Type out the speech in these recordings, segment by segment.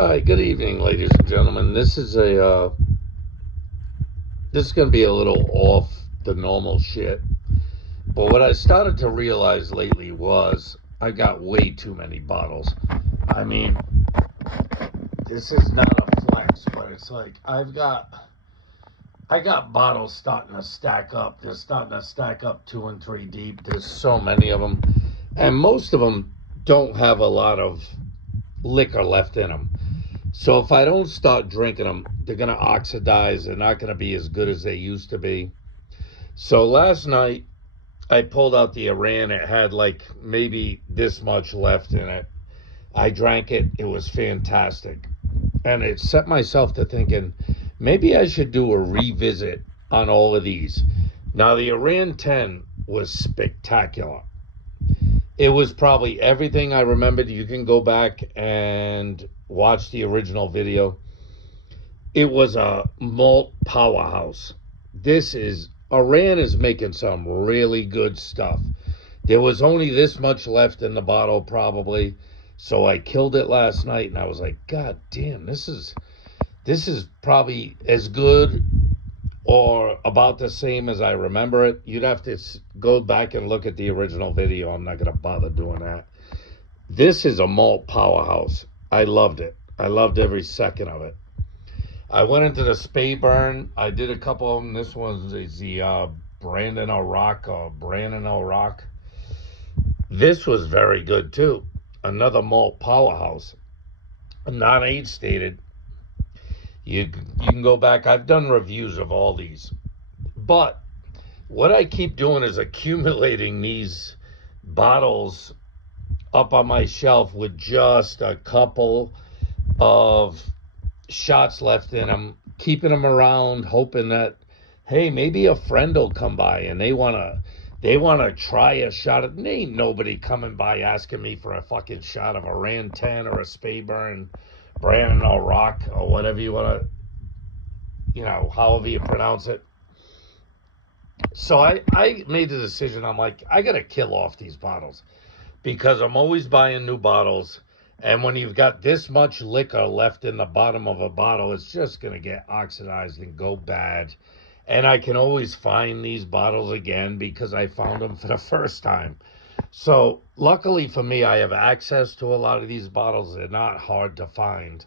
Hi, good evening, ladies and gentlemen. This is going to be a little off the normal shit. But what I started to realize lately was I got way too many bottles. I mean, this is not a flex, but it's like I got bottles starting to stack up. They're starting to stack up 2 and 3 deep. There's so many of them, and most of them don't have a lot of liquor left in them. So if I don't start drinking them, they're going to oxidize. They're not going to be as good as they used to be. So last night, I pulled out the Iran. It had like maybe this much left in it. I drank it. It was fantastic. And it set myself to thinking, maybe I should do a revisit on all of these. Now, the Iran 10 was spectacular. It was probably everything I remembered. You can go back and watch the original video. It was a malt powerhouse. Iran is making some really good stuff. There was only this much left in the bottle probably. So I killed it last night and I was like, God damn, this is probably as good or about the same as I remember it. You'd have to go back and look at the original video. I'm not going to bother doing that. This is a malt powerhouse. I loved it. I loved every second of it. I went into the Spay Burn. I did a couple of them. This one's the Brandon O'Rock. This was very good too. Another malt powerhouse. Not age stated. You can go back. I've done reviews of all these. But what I keep doing is accumulating these bottles up on my shelf with just a couple of shots left in them, keeping them around, hoping that, hey, maybe a friend will come by and they wanna try a shot of. Ain't nobody coming by asking me for a fucking shot of a Rand 10 or a Spay Burn, Brandon O'Rock, or whatever you wanna, however you pronounce it. So I made the decision. I'm like, I gotta kill off these bottles because I'm always buying new bottles. And when you've got this much liquor left in the bottom of a bottle, it's just going to get oxidized and go bad. And I can always find these bottles again because I found them for the first time. So luckily for me, I have access to a lot of these bottles. They're not hard to find.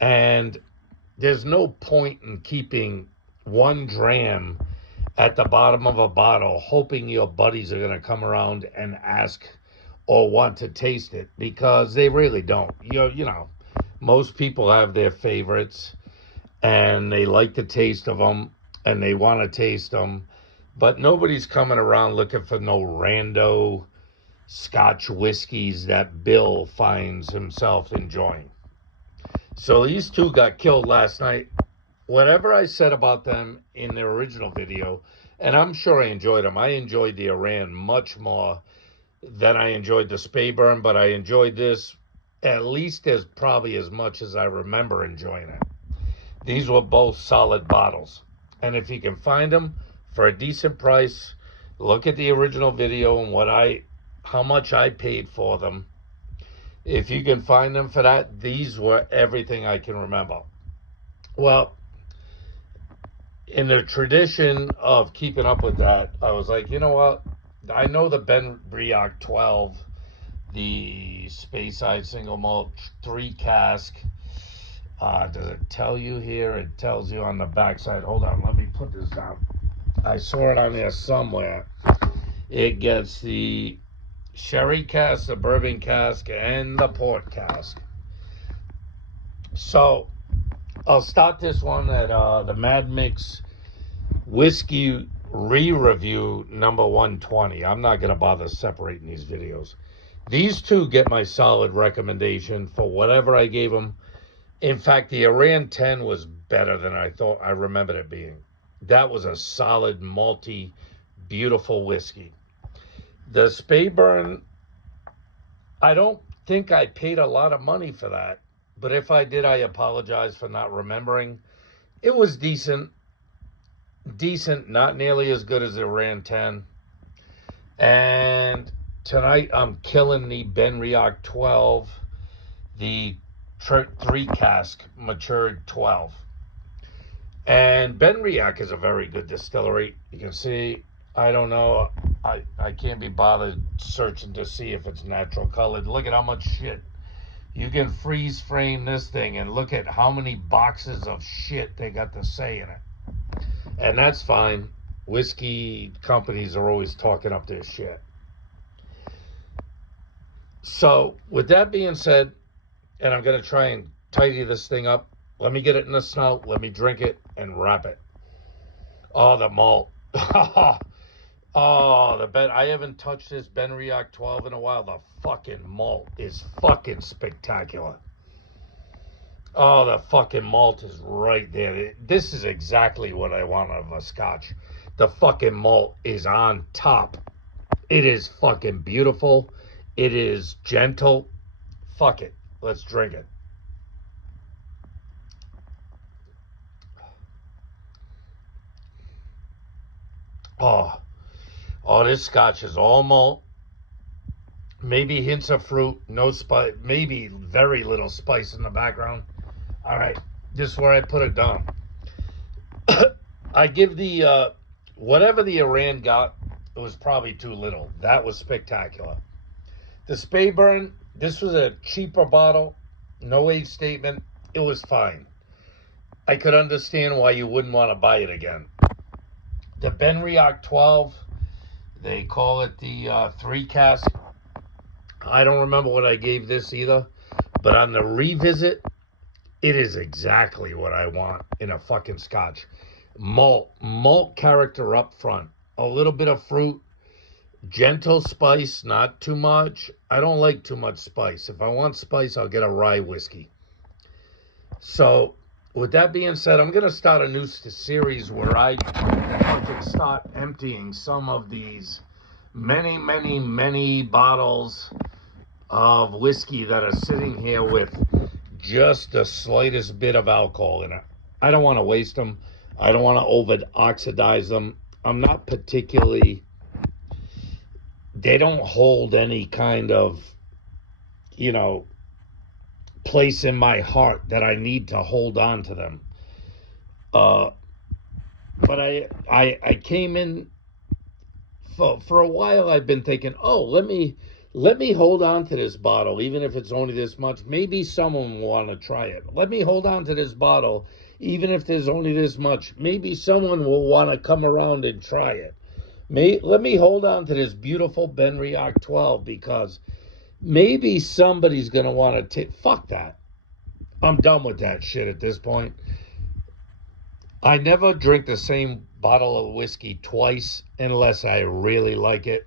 And there's no point in keeping 1 dram at the bottom of a bottle, hoping your buddies are going to come around and ask or want to taste it, because they really don't. Most people have their favorites and they like the taste of them and they want to taste them, but nobody's coming around looking for no rando Scotch whiskeys that Bill finds himself enjoying. So these two got killed last night. Whatever I said about them in the original video, and I'm sure I enjoyed them. I enjoyed the Iran much more than I enjoyed the Spay Burn, but I enjoyed this at least probably as much as I remember enjoying it. These were both solid bottles. And if you can find them for a decent price, look at the original video and how much I paid for them. If you can find them for that, these were everything I can remember. Well, in the tradition of keeping up with that, I was like, you know what? I know the Ben Brioc 12, the Speyside Single Malt 3 cask. Does it tell you here? It tells you on the backside. Hold on, let me put this down. I saw it on there somewhere. It gets the sherry cask, the bourbon cask, and the port cask. So I'll start this one at the Mad Micks Whiskey re-review number 120. I'm not going to bother separating these videos. These two get my solid recommendation for whatever I gave them. In fact, the Iran 10 was better than I thought I remembered it being. That was a solid, malty, beautiful whiskey. The Spay Burn, I don't think I paid a lot of money for that, but if I did, I apologize for not remembering. It was decent, not nearly as good as the Iran 10. And tonight I'm killing the Ben Brioc 12, the 3 cask matured 12. And Ben Riach is a very good distillery. You can see, I don't know, I can't be bothered searching to see if it's natural colored. Look at how much shit. You can freeze frame this thing and look at how many boxes of shit they got to say in it. And that's fine. Whiskey companies are always talking up their shit. So, with that being said, and I'm going to try and tidy this thing up. Let me get it in the snow. Let me drink it and wrap it. Oh, the malt. Oh, the Ben. I haven't touched this Ben Riach 12 in a while. The fucking malt is fucking spectacular. Oh, the fucking malt is right there. This is exactly what I want out of a scotch. The fucking malt is on top. It is fucking beautiful. It is gentle. Fuck it. Let's drink it. Oh, this scotch is all malt. Maybe hints of fruit, no spice, maybe very little spice in the background. All right, this is where I put it down. I give the, whatever the Iran got, it was probably too little. That was spectacular. The Speyburn, this was a cheaper bottle, no age statement. It was fine. I could understand why you wouldn't want to buy it again. The Ben Riach 12, they call it the 3 cask. I don't remember what I gave this either, but on the revisit, it is exactly what I want in a fucking scotch. Malt character up front, a little bit of fruit, gentle spice, not too much. I don't like too much spice. If I want spice, I'll get a rye whiskey. So, with that being said, I'm going to start a new series where I fucking start emptying some of these many bottles of whiskey that are sitting here with just the slightest bit of alcohol in it. I don't want to waste them. I don't want to over-oxidize them. I'm not particularly... They don't hold any kind of, place in my heart that I need to hold on to them. But I came in... For a while, I've been thinking, let me hold on to this bottle, even if it's only this much. Maybe someone will want to try it. Let me hold on to this bottle, even if there's only this much. Maybe someone will want to come around and try it. Let me hold on to this beautiful Ben Riach 12 because maybe somebody's going to want to fuck that. I'm done with that shit at this point. I never drink the same bottle of whiskey twice unless I really like it.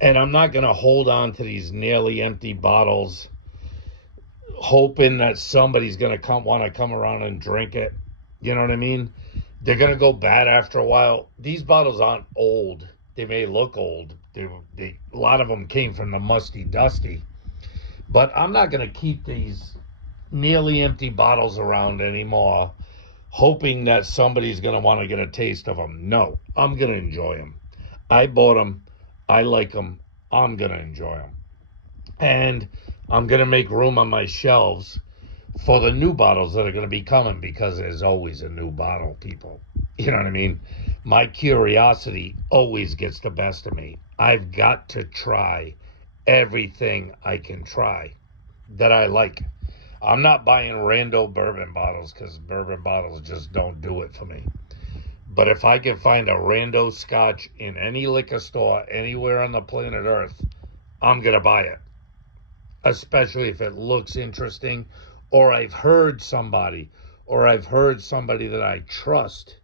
And I'm not going to hold on to these nearly empty bottles hoping that somebody's going to want to come around and drink it. You know what I mean? They're going to go bad after a while. These bottles aren't old. They may look old. A lot of them came from the musty dusty. But I'm not going to keep these nearly empty bottles around anymore hoping that somebody's going to want to get a taste of them. No, I'm going to enjoy them. I bought them. I like them. I'm going to enjoy them. And I'm going to make room on my shelves for the new bottles that are going to be coming because there's always a new bottle, people. You know what I mean? My curiosity always gets the best of me. I've got to try everything I can try that I like. I'm not buying rando bourbon bottles because bourbon bottles just don't do it for me. But if I can find a rando scotch in any liquor store anywhere on the planet Earth, I'm going to buy it. Especially if it looks interesting or I've heard somebody that I trust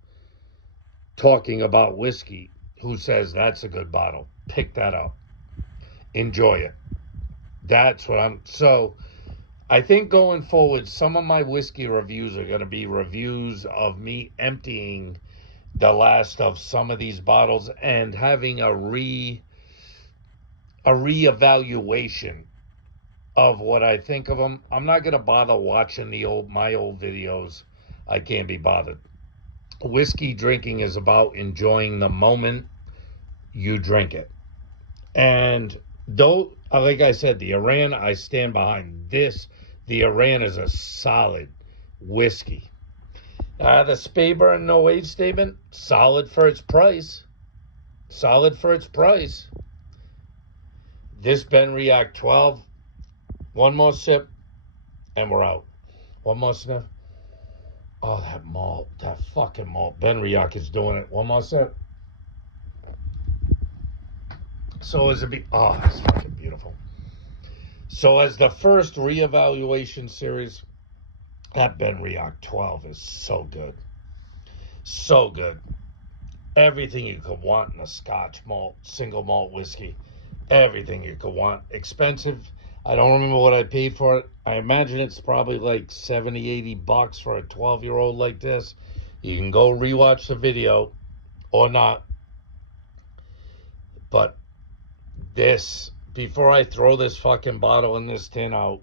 talking about whiskey who says that's a good bottle. Pick that up. Enjoy it. That's what so I think going forward, some of my whiskey reviews are going to be reviews of me emptying the last of some of these bottles and having a reevaluation of what I think of them. I'm not going to bother watching my old videos. I can't be bothered. Whiskey drinking is about enjoying the moment you drink it. And though, like I said, the Iran, I stand behind this. The Iran is a solid whiskey. The Speyburn no age statement, solid for its price. Solid for its price. This Benriach 12, one more sip, and we're out. One more sniff. Oh, that malt, that fucking malt. Benriach is doing it. One more sip. So as it's fucking beautiful. So as the first reevaluation series, that Benriach 12 is so good. So good. Everything you could want in a Scotch malt, single malt whiskey. Everything you could want. Expensive. I don't remember what I paid for it. I imagine it's probably like $70, $80 for a 12-year-old like this. You can go rewatch the video or not. But this, before I throw this fucking bottle and this tin out,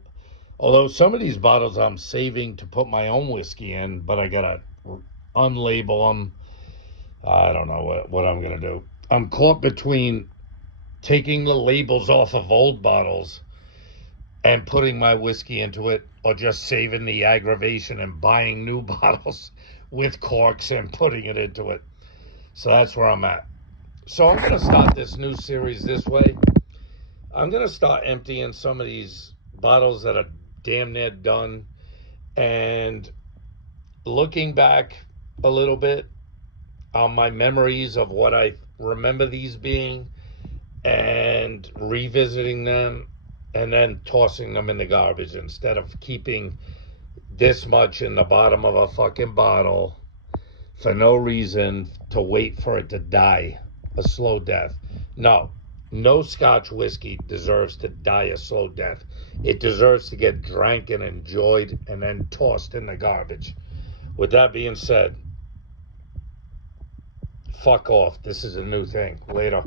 although some of these bottles I'm saving to put my own whiskey in, but I gotta unlabel them. I don't know what I'm gonna do. I'm caught between taking the labels off of old bottles and putting my whiskey into it, or just saving the aggravation and buying new bottles with corks and putting it into it. So that's where I'm at. So I'm going to start this new series this way. I'm going to start emptying some of these bottles that are damn near done and looking back a little bit on my memories of what I remember these being and revisiting them and then tossing them in the garbage instead of keeping this much in the bottom of a fucking bottle for no reason to wait for it to die a slow death. No Scotch whiskey deserves to die a slow death. It deserves to get drank and enjoyed and then tossed in the garbage. With that being said, fuck off. This is a new thing. Later.